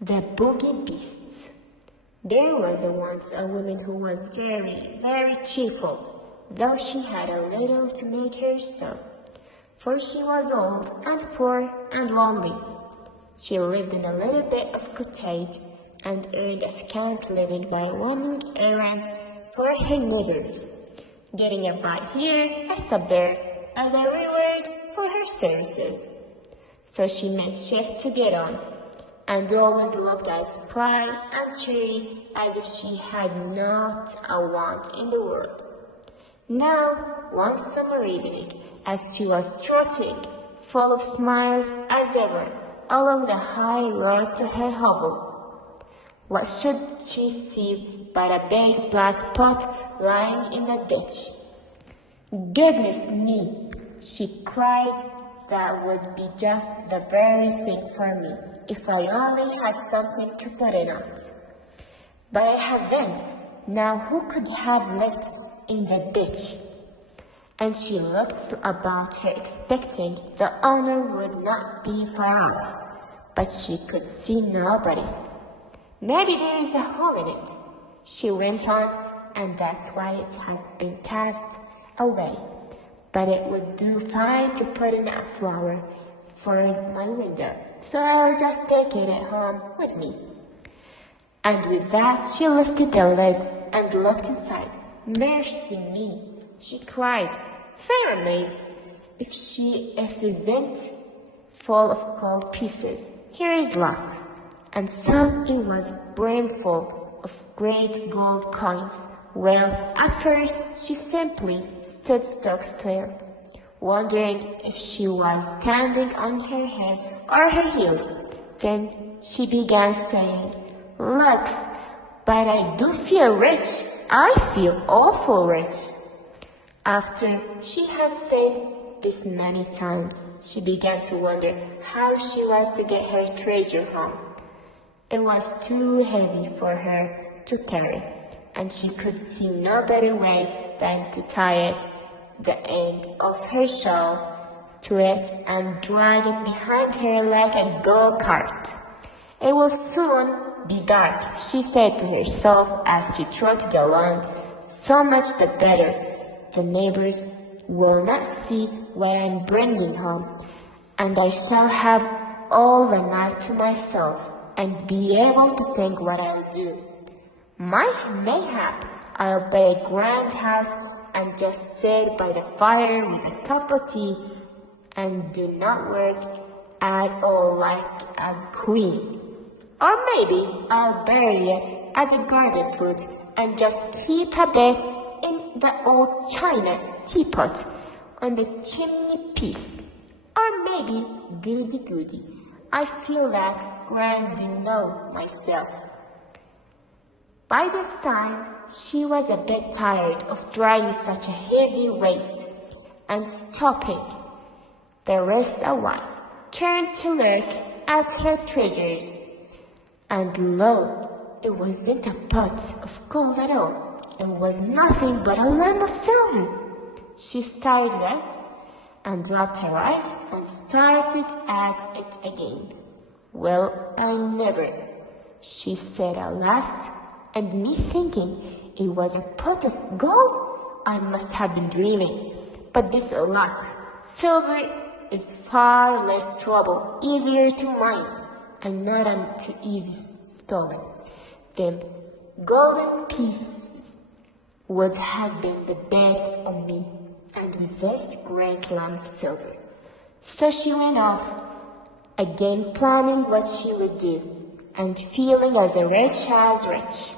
The Bogey-beast. There was once a woman who was very, very cheerful, though she had a little to make her so, for she was old and poor and lonely. She lived in a little bit of cottage and earned a scant living by running errands for her neighbors, getting a bite here, a sub there, as a reward for her services. So she made shift to get on, and always looked as spry and cheery as if she had not a want in the world. Now, one summer evening, as she was trotting, full of smiles as ever, along the high road to her hovel, what should she see but a big black pot lying in the ditch? "Goodness me!" she cried. "That would be just the very thing for me, if I only had something to put in it. But I haven't. Now who could have lived in the ditch?" And she looked about her, expecting the owner would not be far off, but she could see nobody. "Maybe there is a hole in it," she went on, "and that's why it has been cast away. But it would do fine to put in a flower for my window, so I'll just take it home with me." And with that she lifted the lid and looked inside. "Mercy me!" she cried, fair amazed. If isn't full of gold pieces, here is luck." And so it was brimful of great gold coins. Well, at first she simply stood stock still, wondering if she was standing on her head or her heels. Then she began saying, "Looks, but I do feel rich. I feel awful rich." After she had said this many times, she began to wonder how she was to get her treasure home. It was too heavy for her to carry, and she could see no better way than to tie the end of her shawl to it and drag it behind her like a go-kart. "It will soon be dark," she said to herself as she trotted along. "So much the better. The neighbors will not see what I'm bringing home, and I shall have all the night to myself and be able to think what I'll do. Mayhap I'll buy a grand house and just sit by the fire with a cup of tea and do not work at all like a queen. Or maybe I'll bury it at the garden foot and just keep a bit in the old china teapot on the chimney piece. Or maybe goody, I feel that grand to know myself." By this time, she was a bit tired of dragging such a heavy weight, and stopping the rest a while, turned to look at her treasures. And lo, it wasn't a pot of gold at all. It was nothing but a lump of silver. She stared at it and dropped her eyes and started at it again. "Well, I never," she said at last, "and me thinking it was a pot of gold? I must have been dreaming. But this is luck. Silver is far less trouble, easier to mine, and not too easy stolen. Them golden pieces would have been the death of me, and with this great lump of silver." So she went off, again planning what she would do, and feeling as rich,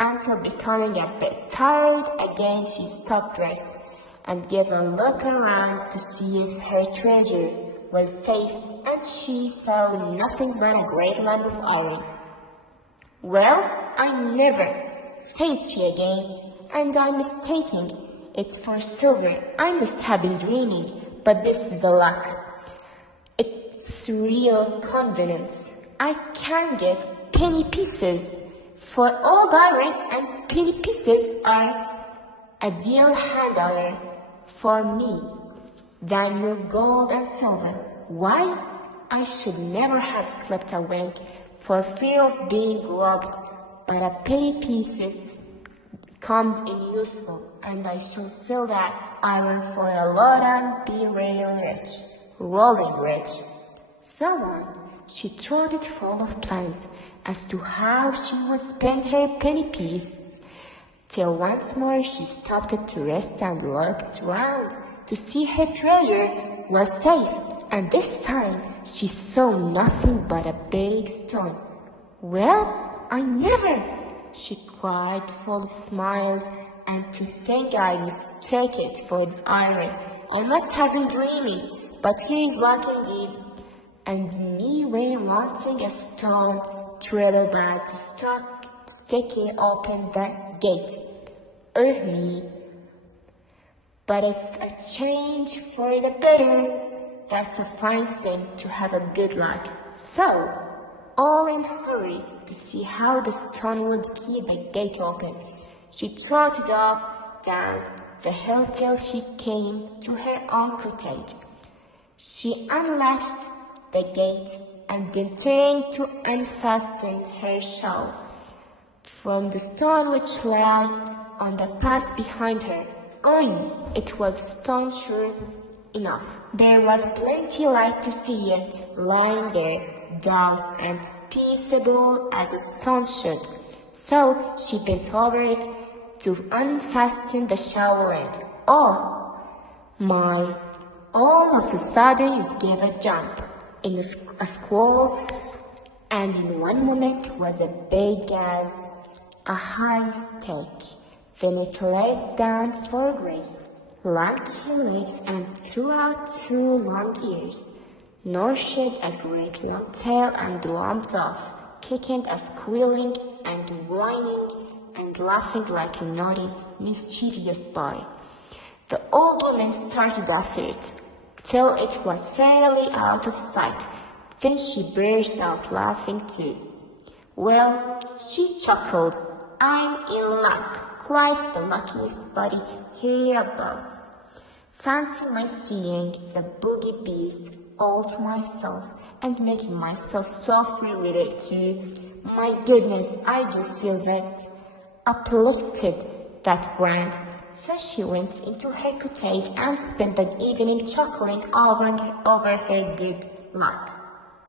until becoming a bit tired again she stopped rest and gave a look around to see if her treasure was safe, and she saw nothing but a great lump of iron. "Well, I never," says she again, "and I'm mistaking it for silver. I must have been dreaming, but this is the luck. It's real convenience. I can get penny pieces for old iron, and penny pieces are a deal handier for me than your gold and silver. Why, I should never have slept a wink for fear of being robbed, but a penny piece comes in useful, and I shall sell that iron for a lot and be really rich, rolling rich. So on, she trotted full of plans as to how she would spend her penny pieces, till once more she stopped to rest and looked round to see her treasure was safe, and this time she saw nothing but a big stone. "Well, I never!" she cried, full of smiles, "and to think I mistook it for the iron. I must have been dreaming, but here's luck indeed." And me were wanting a stone treadle bad to stick it open the gate. Me. But it's a change for the better. That's a fine thing to have a good luck. So, all in a hurry to see how the stone would keep the gate open, she trotted off down the hill till she came to her own cottage. She unlatched the gate and then turned to unfasten her shawl from the stone which lay on the path behind her. It was stone sure enough. There was plenty light to see it, lying there, dowsed and peaceable as a stone should. So she bent over it to unfasten the shawl, and all of a sudden it gave a jump in a squall, and in one moment was as big as a high stake. Then it laid down four great lanky legs and threw out two long ears, nor shed a great long tail, and romped off, kicking and squealing and whining and laughing like a naughty, mischievous boy. The old woman started after it, till it was fairly out of sight. Then she burst out laughing too. Well, she chuckled, "I'm in luck, quite the luckiest body hereabouts. Fancy my seeing the Bogey-beast all to myself, and making myself so free with it too. My goodness, I do feel that uplifted, that grand." So she went into her cottage and spent the evening chuckling over her good luck.